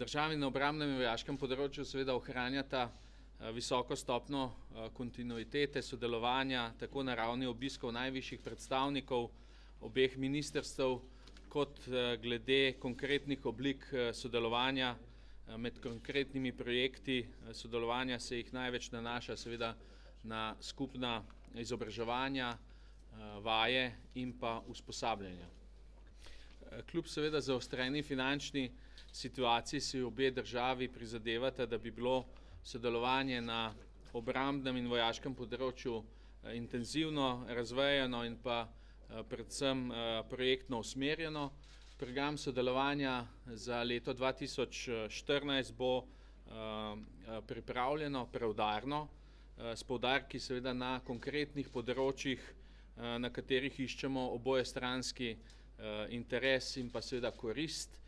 Državi na obrambnem in vojaškem področju seveda ohranjata visoko stopnjo kontinuitete sodelovanja tako na ravni obiskov najvišjih predstavnikov obeh ministrstev kot glede konkretnih oblik sodelovanja med konkretnimi projekti. Sodelovanja se jih največ nanaša seveda na skupna izobraževanja, vaje in pa usposabljanja. Kljub seveda zaostreni finančni situaciji si obe državi prizadevata, da bi bilo sodelovanje na obrambnem in vojaškem področju intenzivno, razvejano in pa predvsem projektno usmerjeno. Program sodelovanja za leto 2014 bo pripravljeno preudarno, s poudarki seveda na konkretnih področjih, na katerih iščemo obojestranski interes in pa seveda korist.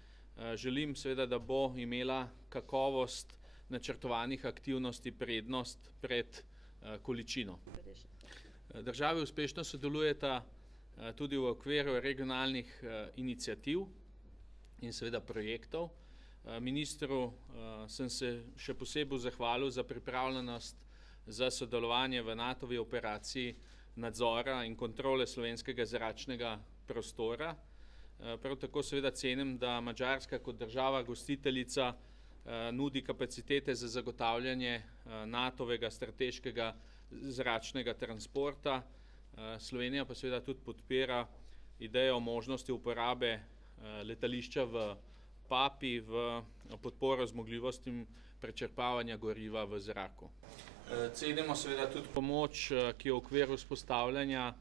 Želim seveda, da bo imela kakovost načrtovanih aktivnosti prednost pred količino. Državi uspešno sodelujeta tudi v okviru regionalnih iniciativ in seveda projektov. Ministru sem se še posebej zahvalil za pripravljenost za sodelovanje v NATO-vi operaciji nadzora in kontrole slovenskega zračnega prostora. Prav tako seveda cenim, da Madžarska kot država gostiteljica nudi kapacitete za zagotavljanje NATO-vega strateškega zračnega transporta. Slovenija pa seveda tudi podpira idejo o možnosti uporabe letališča v Papi v podporo zmogljivostim prečrpavanja goriva v zraku. Cenimo seveda tudi pomoč, ki je v okviru vzpostavljanja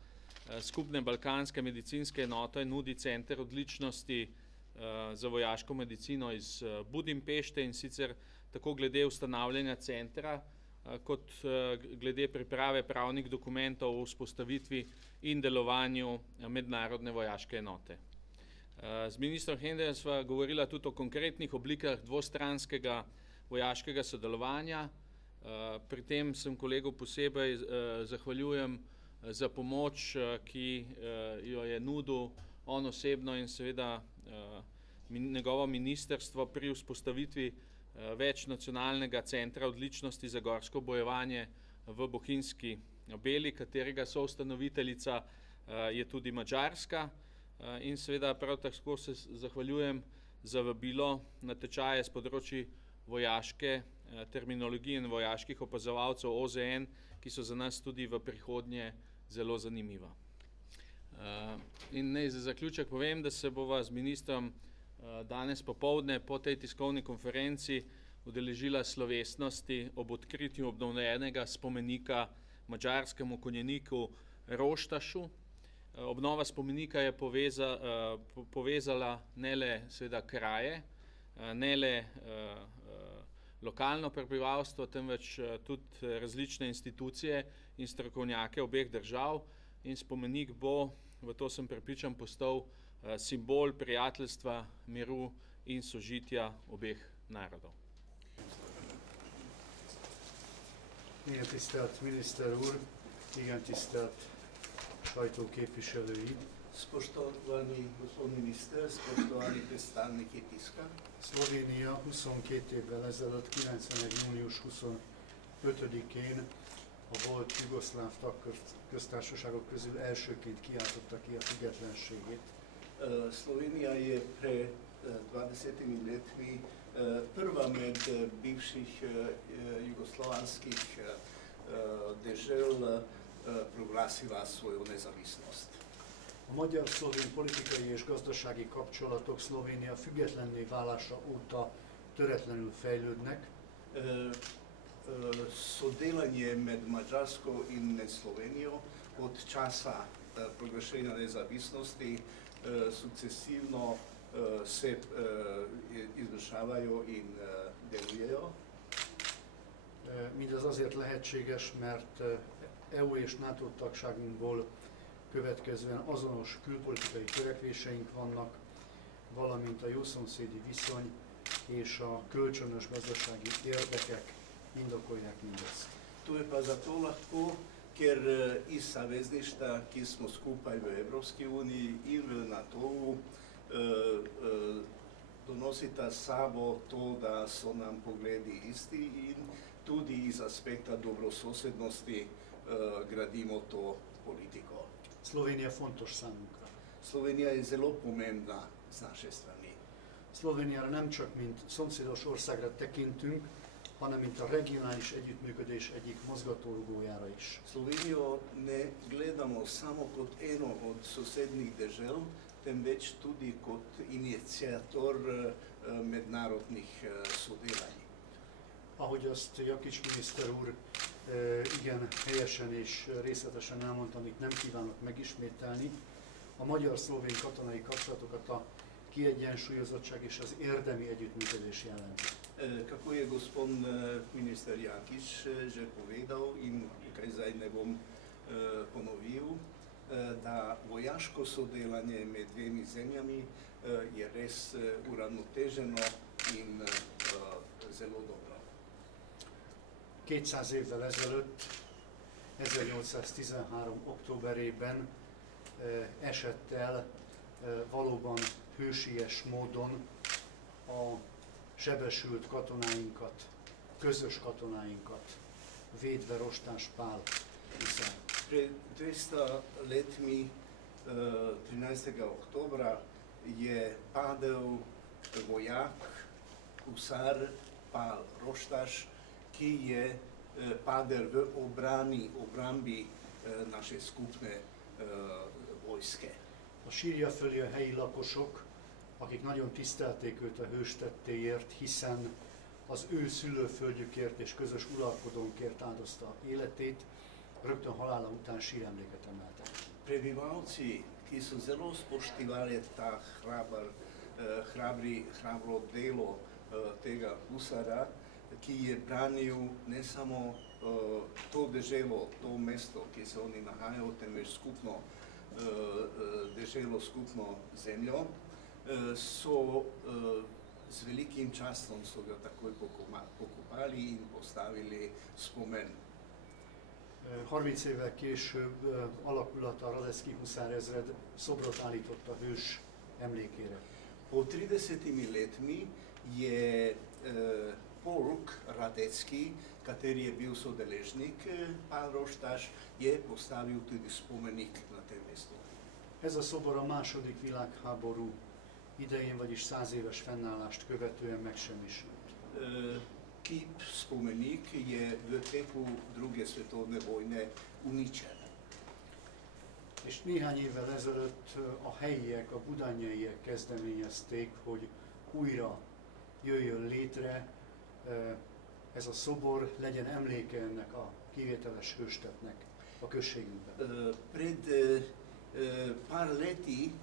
skupne balkanske medicinske enote nudi center odličnosti za vojaško medicino iz Budimpešte, in sicer tako glede ustanavljanja centra kot glede priprave pravnih dokumentov o vzpostavitvi in delovanju mednarodne vojaške enote. Z ministrom Henderjem sva govorila tudi o konkretnih oblikah dvostranskega vojaškega sodelovanja. Pri tem sem kolegu posebej zahvaljujem za pomoč, ki jo je nudil on osebno in seveda njegovo ministrstvo pri vzpostavitvi večnacionalnega centra odličnosti za gorsko bojevanje v Bohinjski Beli, katerega soustanoviteljica je tudi Madžarska. In seveda prav tako se zahvaljujem za vabilo na tečaje s področji vojaške terminologije in vojaških opazovalcev OZN, ki so za nas tudi v prihodnje zelo zanimiva. In naj za zaključek povem, da se bova z ministrom danes popoldne po tej tiskovni konferenci udeležila slovesnosti ob odkritju obnovljenega spomenika madžarskemu konjeniku Roštašu. Obnova spomenika je povezala ne le seveda kraje, ne le lokalno prebivalstvo, temveč tudi različne institucije in strokovnjake obeh držav, in spomenik bo, v to sem prepričan, postal simbol prijateljstva, miru in sožitja obeh narodov. Igen, tisztelt miniszter úr, igen, tisztelt sajtóképviselői. Spoštovani gospod minister, spoštovani predstavniki tiska. Szlovénia 22 évvel ezelőtt, 91. június 25-én a volt jugoszláv tagköztársaságok közül elsőként kiáltotta ki a függetlenségét. Slovenija je pred 20 leti prva med bivših jugoslovanskih dežel proglasila svojo nezávislost. A magyar-szlovén politikai és gazdasági kapcsolatok Szlovénia függetlenné válása óta töretlenül fejlődnek. Sodelovanje med Madžarsko in med Slovenijo od časa proglašenja nezávislosti sukcesivno se izvršavajo in delujejo. Mindez azért lehetséges, mert EU és NATO tagságunkból következően azonos külpolitikai törekvéseink vannak, valamint a jószomszédi viszony és a kölcsönös gazdasági érdekek indokolják mindezt. To je pa zato lahko, ker iz savezništva, ki smo skupaj v Evropski uniji in v NATO-u, donosita sabo to, da so nam pogledi isti in tudi iz aspekta dobrososednosti gradimo to politiko. Szlovénia fontos számunkra. Slovenija je zelo pomembna z naše strani. Szlovéniára nem csak mint szomszédos országra tekintünk, hanem mint a regionális együttműködés egyik mozgatórugójára is. Slovenijo ne gledamo samo kot eno od sosednjih dežel, temveč tudi kot iniciator mednarodnih sodelanj. Ahogy azt Jakics miniszter úr igen helyesen és részletesen elmondta, amit nem kívánok megismételni, a magyar-szlovén katonai kapcsolatokat a kiegyensúlyozottság és az érdemi együttműködés jelenti. Kako je gospod minister Jakič že povedal in kaj zdaj ne bom ponovil, da vojaško sodelanje med dvemi zemljami je res uravnoteženo in zelo dobro. 200 évvel ezelőtt, 1813. októberében esett el valóban hősies módon a sebesült katonáinkat, közös katonáinkat védve Rostás Pál huszár. Pred 200 letmi 13. oktobra je padel vojak, husar Pál Rostás, ki je padel v obrambi naše skupne vojske. A sírja fölé a helyi lakosok, akik nagyon tisztelték őt a hőstettéért, hiszen az ő szülőföldjükért és közös uralkodónkért áldozta életét, rögtön halála után síremléket emeltek. Prebivalci, ki so zelo spoštivali ta hrabro delo tega husara, ki je branil ne samo to deželo, to mesto, ki se oni nahajajo, temveč skupno deželo, skupno zemljo, so z velikim častom so ga takoj pokopali in postavili spomen. 30 évvel később alakulata a Radecki huszárezred szobrot állított a hős emlékére. Po 30 letmi je polk Radecki, kateri je bil sodeležnik Pál Rostás, je postavil tudi spomenik na tem mestu. Ez a szobor a második világháború idején, vagyis 100 éves fennállást követően megsemmisült. Kip spomenik je v teku druge svetovne vojne uničen. És néhány évvel ezelőtt a helyiek, a budanyaiek kezdeményezték, hogy újra jöjjön létre ez a szobor, legyen emléke ennek a kivételes hőstetnek a községünkben. Pred par leti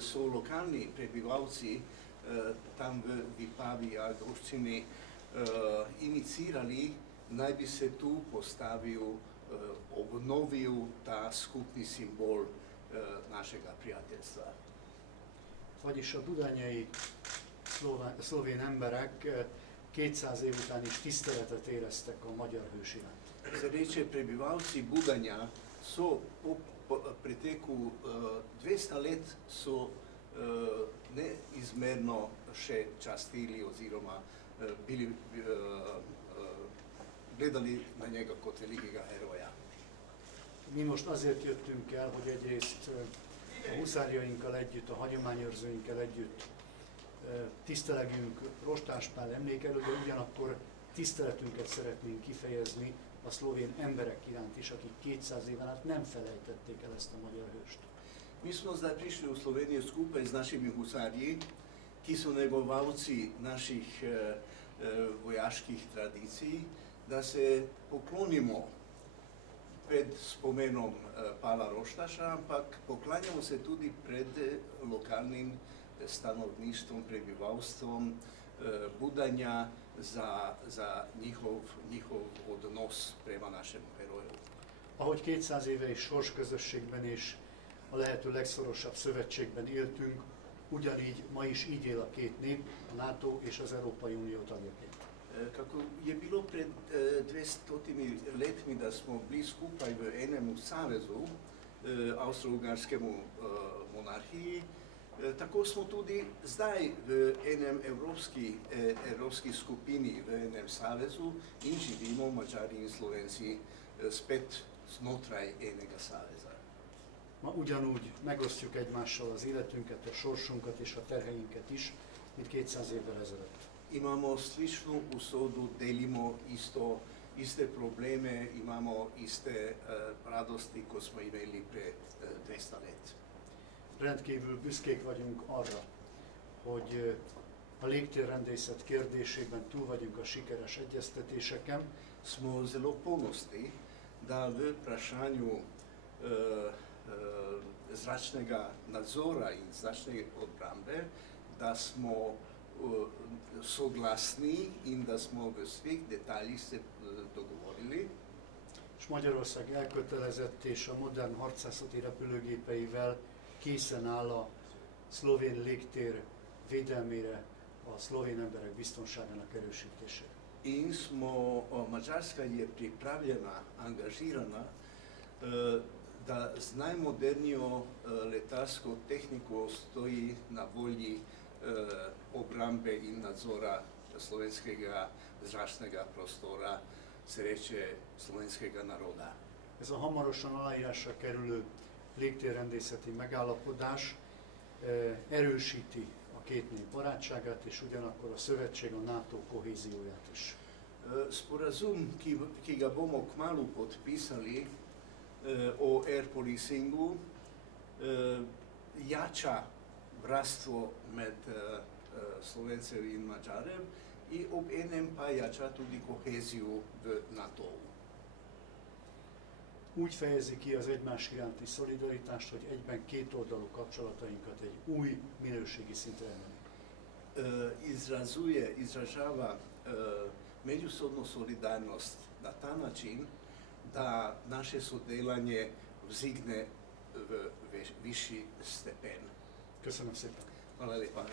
so lokalni prebivalci tam v Vipavi, Ajdovščini, inicirali, naj bi se tu postavil, obnovil ta skupni simbol našega prijateljstva. Vagyis a budanyai szlovén emberek 200 év után is tiszteletet éreztek a magyar hős iránt. Zreče prebivalci Budanja so po preteku 200 let so neizmerno še častili oziroma gledali na njega kot velikega heroja. Mi most azért jöttünk el, hogy egyrészt a huszárjainkkal együtt, a hagyományőrzőinkkel együtt tisztelegjünk Rostás Pál emlék előtt, de ugyanakkor tiszteletünket szeretnénk kifejezni a szlovén emberek iránt is, akik 200 éven át nem felejtették el ezt a magyar hőst. Mi smo zdaj prišli v Slovenijo skupaj z našimi husarji, ki so negovalci naših vojaških tradicij, da se poklonimo pred spomenom Pala Roštaša, ampak poklanjamo se tudi pred lokalnim stanovništvom, prebivalstvom Budanja za njihov odnos prema našemu heroju. Ahogy 200 éve is sorsközösségben és a lehető legszorosabb szövetségben éltünk, ugyanígy ma is így él a két nép, a NATO és az Európai Unió tagjaként. Kako je bilo pred 200 letmi, da smo bili skupaj v enem savezu, avstro-ugarskemu monarhiji, Tako smo tudi zdaj v enem evropski skupini, v enem savezu in živimo Mađari in Slovenci spet znotraj enega saveza. Ma ugyanúgy megosztjuk egymással az életünket, a sorsunkat és a terheinket is, mint 200 évvel ezelőtt. Imamo sličnu usodu, delimo iste probleme, imamo iste radosti, kot smo imeli pred 200 let. Rendkívül büszkék vagyunk arra, hogy a légtérrendészet kérdésében túl vagyunk a sikeres egyeztetéseken. Smo zelo ponosni, da v vprašanju zračnega nadzora in zračne obrambe, da smo soglasni in da smo v vseh detaljih se dogovorili. És Magyarország elkötelezett és a modern harcászati repülőgépeivel készen áll a szlovén légtér védelmére, a szlovén emberek biztonságának erősítésére. In Mađarska je pripravljena, angažirana, da z najmodernijom letalsko tehniko stoji na volji obrambe in nadzora slovenskega zračnega prostora, se reče slovenskega naroda. Ez a hamarosan aláírásra kerülő légtérrendészeti megállapodás erősíti a két nép barátságát, és ugyanakkor a szövetség, a NATO kohézióját is. Sporazum, ki ga bomo kmalu podpisali o air policingu, jača bratstvo med Slovencev in Mađarev in ob enem pa jača tudi kohézió v NATO-u. Úgy fejezi ki az egymás iránti szolidaritást, hogy egyben kétoldalú kapcsolatainkat egy új minőségi szintre emeli. Izražava međusobnu solidarnost na ta način, da naše sodelanje vzigne v višji stepen. Köszönöm szépen. Hvala lepa.